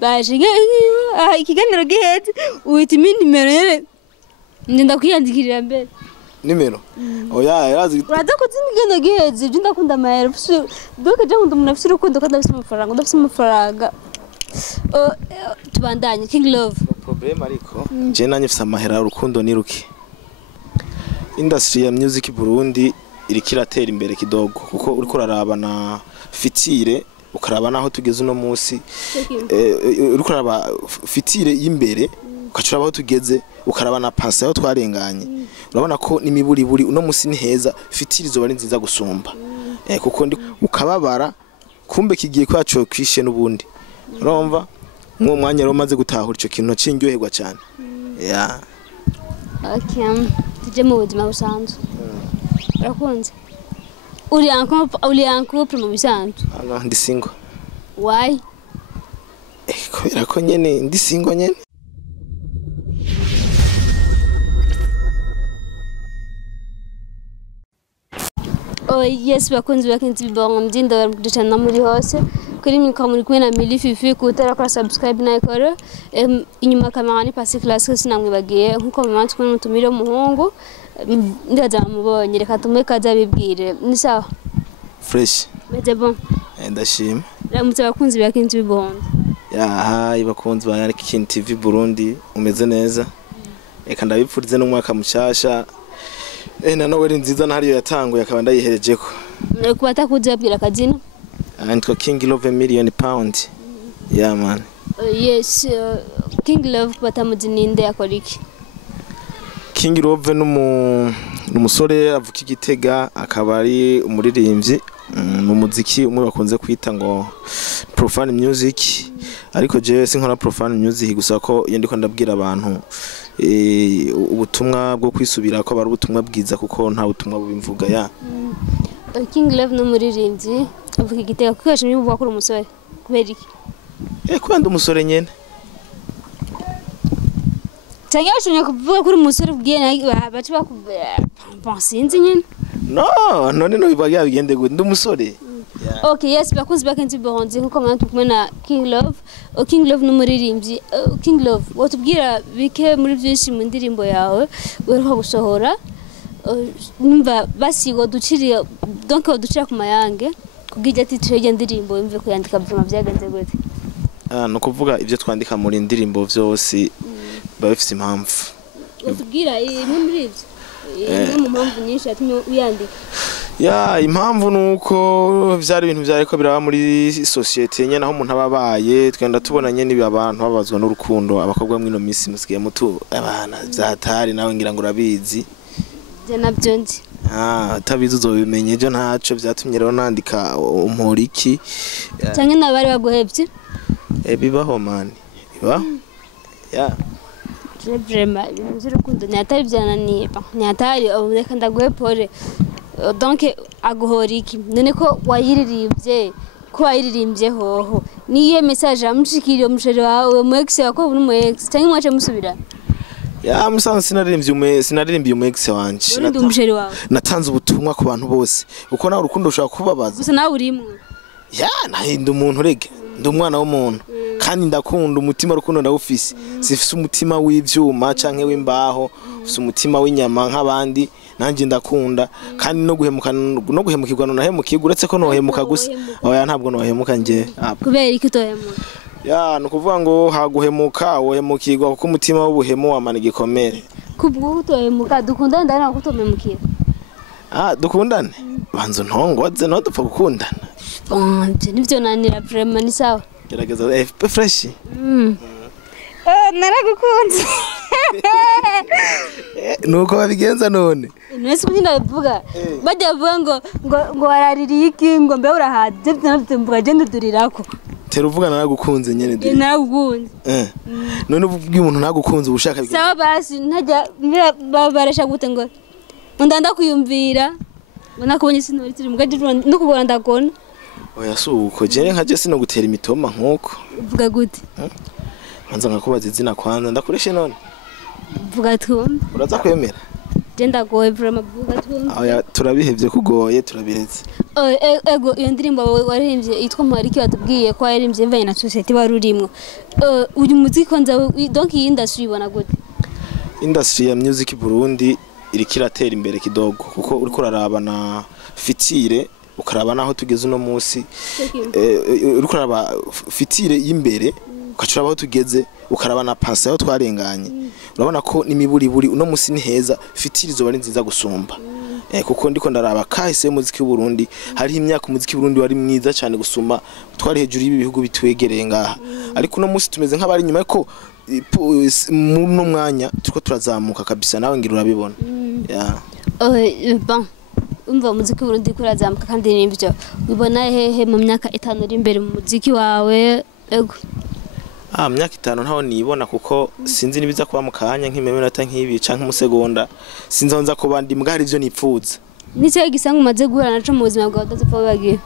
baje ikiganiro giheze uhita nimero yere ndenda kwiyandikirira mbere nimero oya yarazi uraza kuzimigana giheze ibyo ndakunda amahera doke je nkunda umuntu afite urukundo kandi afite amafaranga tubandanye King Love problem ariko je nanye mfite amahera urukundo ni ruki industry ya music Burundi irikiratera imbere kidogo kuko uriko urarabana fitire ukaraba naho tugeze uno munsi uriko uraraba fitire y'imbere ukacura aho tugeze ukaraba na pasi aho twarenganye urabona ko nimiburi uno munsi ni heza fitire zo bari nziza gusumba kuko ndi ukababara kumbe kigiye kwacu kwishe nubundi urumva mwo mwanya rero maze gutahura ico kintu cy'indyoherwa cyane okay tuje mu buzima busanzwe urakunze uri en couple mu bisanzwe ndi single why kubera ko nyene ndi single nyene yes bakunzi bakinzi bongo mdindo duchana muri hose kuri mikro muri kwena mili fifi kutara kwa subscribe na ikoro inyuma kamera ni pasi class sinamwe bagiye nkuko mumanzi ko mutumire umuhungu ndaza mubonye reka tumwe kaza bibwire ni sawa fresh meze bon ndashima ramutse bakunzi bakinzi bongo hi bakunzi ba King TV Burundi umeze neza reka ndabipfurize n'umwaka mushasha na Noel nziza ntariyo yatanguye akaba ndayihejeko kubata kuzabwira kazina and King Love £1,000,000 yeah man yes King Love kubata muzininde yakoriki King Love n'umusore avuka igitega akaba ari umuririmbyi mu muziki umwe bakunze kwita ngo profane music ariko je sinkora profane music gusa ko iyo ndiko ndabwira abantu ubutumwa bwo kwisubira ko bari ubutumwa bwiza kuko nta butumwa bubimvuga ya King Love n'umuririmbyi avuga igitega kwesha mwe buvuga ko umusore kubera iki kwenda umusore nyene cyangwa ushonye kuvuga ko umusore bwiye bacu bakubansinzi nyene none no bibaga bigende gute ndi umusore okay yes bakunzi bakenzi Burundi nkuko mwana tukumwe na King Love King Love n'umuririmbyi King Love watubwira bike muri byinshi mu ndirimbo yawe uriho gusohora numva basigo duciriye donc ducira ku mayange kubwije ati turege ndirimbo imve ko yandika byuma byagenze gute no kuvuga ibyo twandika muri ndirimbo byose bafite impamvu watubwira imwe muri ibyo mu mpamvu nyinshi yatumye uyandika impamvu nuko byari ibintu byariko biraba muri societe nyene aho umuntu ababaye twenda tubona nyene abantu babazwa n'urukundo abakobwa mwino misi musikiye mutu abana byatari nawe ngira ngo urabizi je nabyo ndi tabizi uzobimenye je ntaco byatumye rero nandika umuriki cyane nabari baguhebye bibaho man bibaho vraiment urukundo nyatari byananiye nyatari reka ndaguhe pole donc aguhoriki none ko wayiririmbye ko wayiririmbye hoho niye message amushikiriye umusheri wawe mu ex wako buri mu ex cyangwa mwache musubira musanze sinaririmbiye mu ex wanje ndi umusheri wawe natanze ubutumwa ku bantu bose uko nawe urukundo ushaka kubabaza gusa nawe urimo nahinda umuntu rege ndi umwana w'umuntu kandi ndakunda umutima rukundo ndawufise sifise umutima w'ivyuma canke w'imbaho ufise umutima w'inyama nk'abandi nanje ndakunda kandi no guhemukirwa nahemukirwa uretse ko nohemuka gusa oya ntabwo nohemuka nje kubera iki tohemuka no kuvuga ngo haguhemuka wohemukirwa kuko umutima w'ubuhemu wamana igikomere kubwo tohemuka dukundana ndana kutomemukira dukundane banzo ntongoze no dupfa gukundana nivyo nanira vraiment ni sawa gerageza fresh naragukunze nuko babigenza none nese kunyina bivuga bajya vuga ngo waraririye iki ngo mbe urahaje navyo je ndurirako tera uvuga naragukunze nyene naragukunze none ubwiye umuntu nagukunze ubushaka bigenza sawa basi ntajya babaresha gute ngo ndanda kuyumvira ngo nakubonye sinori turi mugaje no kubona ndakona oya suko je nkaje sino gutera imitoma nkuko uvuga gute manza ngakubaza izina kwanza ndakureshe none vuga twumva uraza kwemera genda goye vraiment buvuga twumva aya turabihevye kugoye turabiretse ego iyo ndirimbo waririmbye yitwa Mariki watubwiye ko yaririmbye mvanye na society warurimwo uyu muziki konza donc iyi industry ibona gute industry ya music Burundi iriko iratera imbere kidogo kuko uriko uraraba na fitire ukaraba naho tugeze uno munsi uriko uraraba fitire y'imbere ukacuraba aho tugeze ukaraba na pasa aho twarenganye urabona ko n'imiburiburi uno munsi ni heza fitire zo bari nziza gusumba kuko ndiko ndaraba kahise muziki Burundi hari imyaka muziki Burundi wari mwiza cyane gusuma twari hejuru y'ibihugu bitwegereye ngaha ariko uno munsi tumeze nk'abari nyuma ko muno mwanya turiko turazamuka kabisa nawe ngira urabibona bon umva muziki Burundi kurazamuka kandi nibyo ubona hehe mu myaka 5 iri imbere mu muziki wawe ego myaka 5 ntaho nibona kuko sinzi nibiza kuba mu kanya nk'iminota nk'ibi canke umusegonda sinzonza ko bandi mbwa hari ivyo nipfuza nice gisanga umaze guhura naco mu buzima bwawe udazipfa bagiye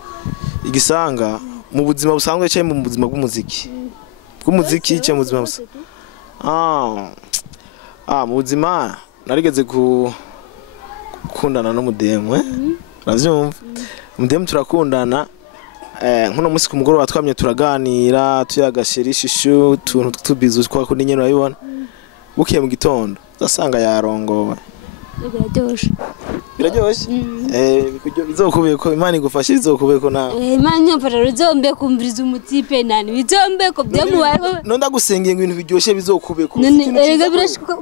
igisanga mu buzima busanzwe cyane mu buzima bw'umuziki cyane mu buzima mu buzima narigeze gukundana n'umudemwe uravyumva umudemwe turakundana nkuno musi ku mugoroba twamye turaganira tuyagashirishishu tuntu tubizu kwa kundi nyene urabibona bukiye mu gitondo zasanga yarongowe biraryoshe bizokubeye ko Imana igufashe izokubeye ko nawe Imana nyamfara ruzombe kumviriza umutipe nani bizombe ko byamubaye no ndagusengeye ngo ibintu biryoshe bizokubeye ko erega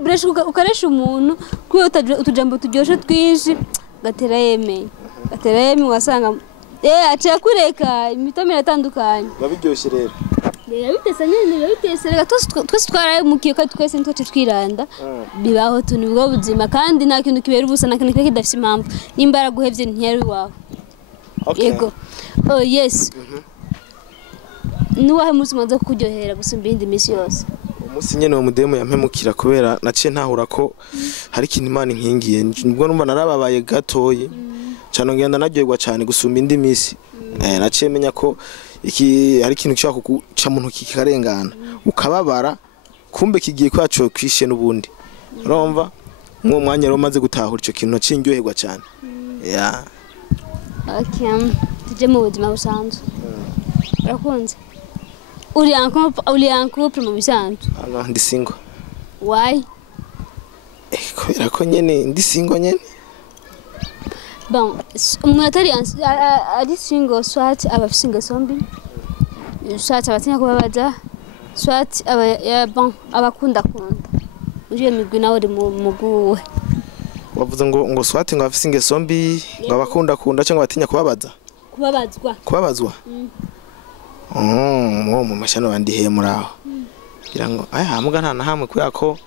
birashuka ukaresha umuntu kwiyo utujambo turyoshe twinshi gatera yemeye wasanga acha kureka imitome iratandukanye babiryoshe rero bitese nyene bitese rega twese twaraye mukiye ko twese ntotse twiranda bibaho tunibwo buzima kandi nta kintu kibera ubusa nta kintu kidafise impamvu nimbara guhevye ntiyari wawe yego yes nuwahe musi mwanza kuryohera gusumba indi misi yose umusi nyene wa mudemo yampemukira kubera naciye ntahura ko hari ikintu Imana inkingiye nubwo numva narababaye gatoye cyane ngenda naryoherwa cyane gusumba indi misi naciye menya ko iki hari ikintu cyako kuca muntu kikarengana ukababara kumbe kigiye kwaco kwishe nubundi urumva mwo mwanya rero maze gutahura ico kintu cinjyoherwa cyane tuje mu buzima busanzwe urakunze uri couple mu bisanzwe ndi single why kubera ko nyene ndi single nyene bon umuntu ari single swat aba single sombi swat abatinya kubabaza swat bon abakunda uriye migwi nawe uri muguwe wavuze ngo swat ngo afise single sombi ngo abakunda cyangwa batinya kubabazwa mu mashano bandi he muraho kugira ngo muga nta nahamwe kuya ko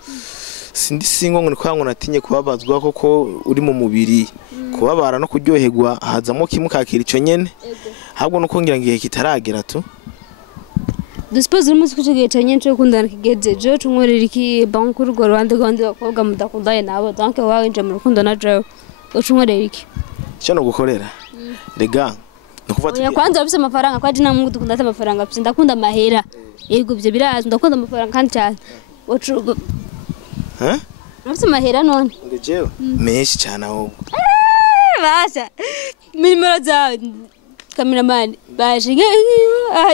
sindi singo ngo nikwangu natinye kubabazwa koko uri mu mubiri kubabara no kuryoherwa hazamo kimukakira ico nyene ahubwo nuko ngira ngiye kitaragera tu dispose umunsi kucigiye cyane cyo kundana kigeze je tunkorera iki banku rugo rwande rwande bakobwa mudakundaye nabo donc wawe nje mu rukundo na je ucunkorera iki cyo no gukorera rega ya kwanza bafise amafaranga kwa jina mungu dukunda amafaranga bafise ndakunda mahera yego byo birazi ndakunda amafaranga kandi cyane nafise mahera none ngejewe meshi cyane aho basha nimero zawe cameraman baje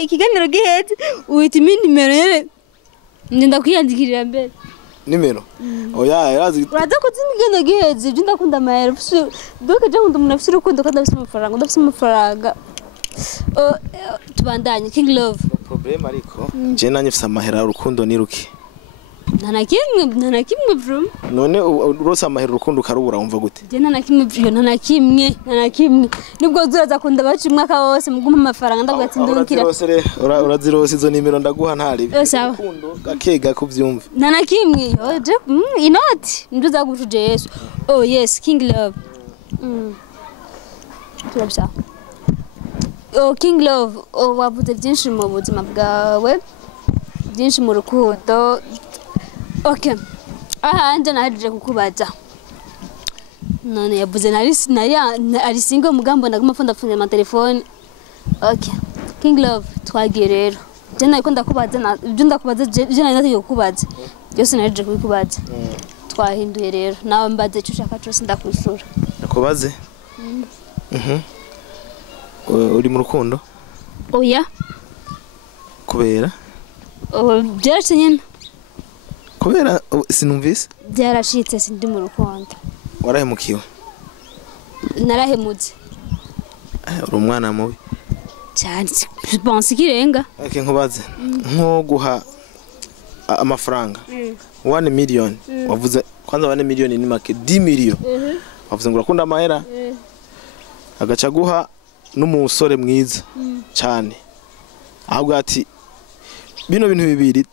ikiganiro gihetse uhita nimero yere ndenda kwiyandikirira mbere nimero oya yazi uraza kuzimigenda gihetse byo ndakunda amahera doke je nkunda umuntu afise urukundo kandi afise amafaranga tubandanye King Love problem ariko je nanye fisa amahera urukundo ni ruki nta nakimwe bro none urose amahera urukundo karubura wumva gute je nta nakimwe nibwo zuraza kunda baci mwaka wose muguma amafaranga ndagwatsindukira urazirose izo nimero ndaguha ntari urukundo gakega kuvyumva nta nakimwe je inoti nduza gutuje Yesu yes King Love turabisa King Love wavuze byinshi mu buzima bwawe byinshi mu rukundo okay nje naje kukubaza none yavuze ari single mugambo ndaguma fondafunze ama telefone okay King Love twagiye rero je nako ndakubaza ibyo ndakubaza je nari nagiye kukubaza byose naje kubikubaza twahinduye rero nawe mbaze cyo ushaka cyose ndakwishura nakubaze uri mu rukundo oya kubera byarashitse nyine kubera sinumvise byarashitse sindi mu rukundo warahemukiwe narahemutse uri umwana mubi cyane pense kirenga nkubaze nko guha amafaranga 1 million wavuze kwanza 1 million ni make 10 million wavuze ngo urakunda amahera agaca guha n'umusore mwiza cyane ahubwo ati bino bintu bibiri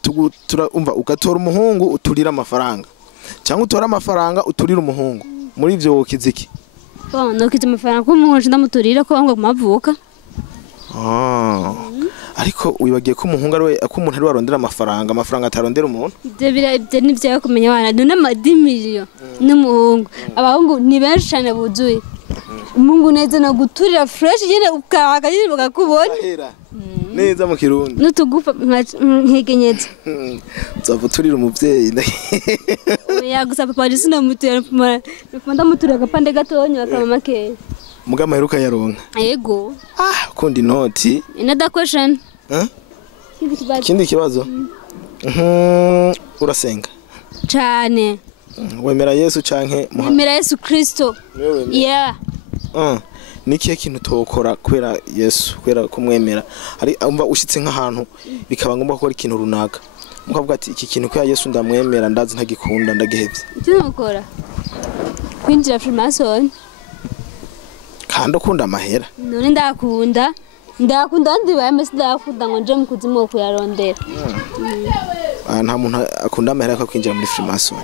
turumva ugatora umuhungu uturira amafaranga cyangwa utora amafaranga uturira umuhungu muri ivyo wokiziki no kitu amafaranga ko umuhungu ndamuturira ko ngo mavuka ariko wibagiye ko umuhungu ari ko umuntu ari warondera amafaranga atarondera umuntu ibyo nivyo kumenya wana none ama 10 million n'umuhungu abahungu ni benshi cyane buzuye umungu neza no guturira fresh nyene ukaka nyene bakakubona neza mu kirundi nutugufa nkegenyeza uzavuturira umuvyeyi yagusa papa ari sinamutura ndamutura agapande gatonya akaba make mugama heruka yaronka yego kundi noti another question kindi kibazo urasenga cyane wemera Yesu canke wemera Yesu Kristo yeah nikiye kintu tokora kwera Yesu kwera kumwemera ari umva ushitse nk'ahantu bikaba ngomba ko ari ikintu runaka mukavuga ati iki kintu kwa Yesu ndamwemera ndazi ntagikunda ndagihevye icyo nokora kwinjira Freemason kandi ukunda amahera none ndakunda ndi bayamese ndakunda ngo nje mu kuzimu kuyarondera nta muntu akunda amahera ko kwinjira muri Freemason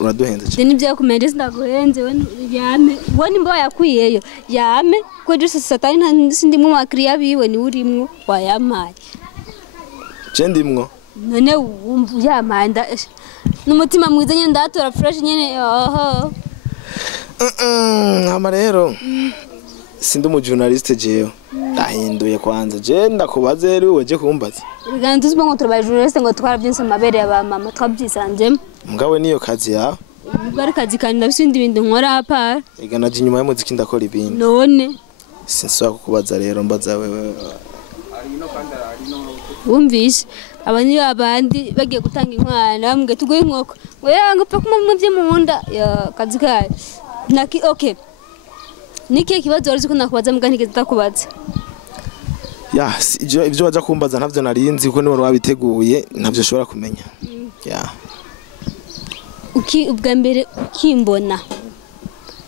uraduhenze cyane nibyo kumende sindaguhenze we yame woni mbo yakwiyeyo yame ko je satani sindi mu makriya biwe ni urimwo wayamaye je ndimwo none yamanda n'umutima mwiza nyene ndatora fresh nyene ama rero sindi mu journaliste jewe ndahinduye kwanza je ndakubaze rero weje kumbaza biganze uzibongo turabaye journaliste ngo twarabyinse amabere ya ba mama twabyisanzemo mugabo niyo kazi yawe bwari kazi kandi ndabisindi ibindi nkora hapa iganaje inyuma y'umuziki ndakora ibindi none sinshaka kukubaza rero mbaza wewe wumvise abandi babandi bagiye gutanga inkwano bamwe tuguye inkoko ngo yanga pa kuma mu bye mu nda ya kazi kaye naki okay niki kibazo wari ko nakubaza mugani kitakubaza ya ivyo waje kumbaza ntavyo narinzi kuko niwe wabiteguye ntavyo ushobora kumenya ya ubwa mbere ukimbona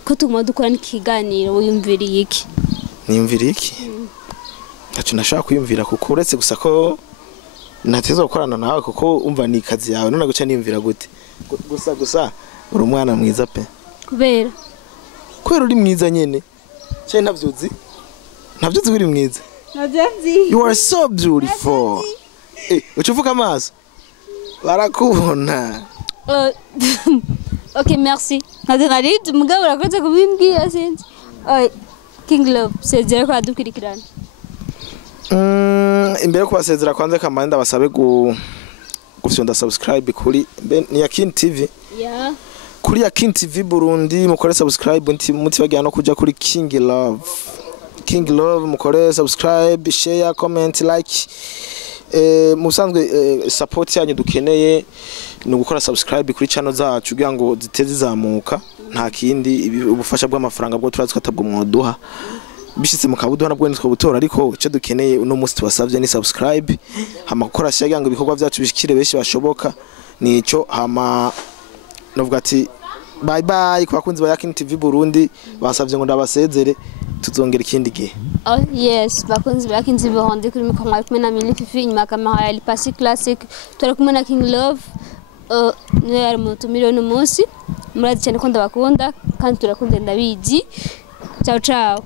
ko tuguma dukora n'ikiganiro wiyumviriye iki niyumviriye iki ntacyo nashaka kwiyumvira kuko uretse gusa ko nateza gukorana nawe kuko umva ni kazi yawe none guca niyumvira gute gusa uri umwana mwiza pe kubera uri mwiza nyene cye ntavyuzi uri mwiza navyazi you are so beautiful ucuvuka amaso barakubona okay merci nadenaride mugabo urakoze kubimbwira sinzi King Love sezera ko adukurikirana imbere kubasezera kwanze kamande ndabasabe gufyonda subscribe kuri ni ya King TV kuri ya King TV Burundi mukore subscribe mutibagira no kuja kuri King Love mukore subscribe share comment like musanzwe support yanyu dukeneye no gukora subscribe kuri channel zacu kugira ngo ziteze zamuka nta kindi ubufasha bw'amafaranga bwo turazi katabwo mwoduha bishitse mukabuduha nabwo nitwe butora ariko icyo dukeneye uno munsi tubasavye ni subscribe hama gukora share kugira ngo ibikorwa byacu bishikire beshi bashoboka nico hama novuga ati bye bye kwa kunzi ba King TV Burundi basavye ngo ndabasezere tuzongera ikindi gihe yes bakunzi ba King TV Burundi kuri mikoro kumwe na Mili Fifi inyuma kamera ya Lipasi Classic turi kumwe na King Love niwe ari mutumire no munsi murazi cyane ko ndabakunda kandi turakunda ndabizi ciao ciao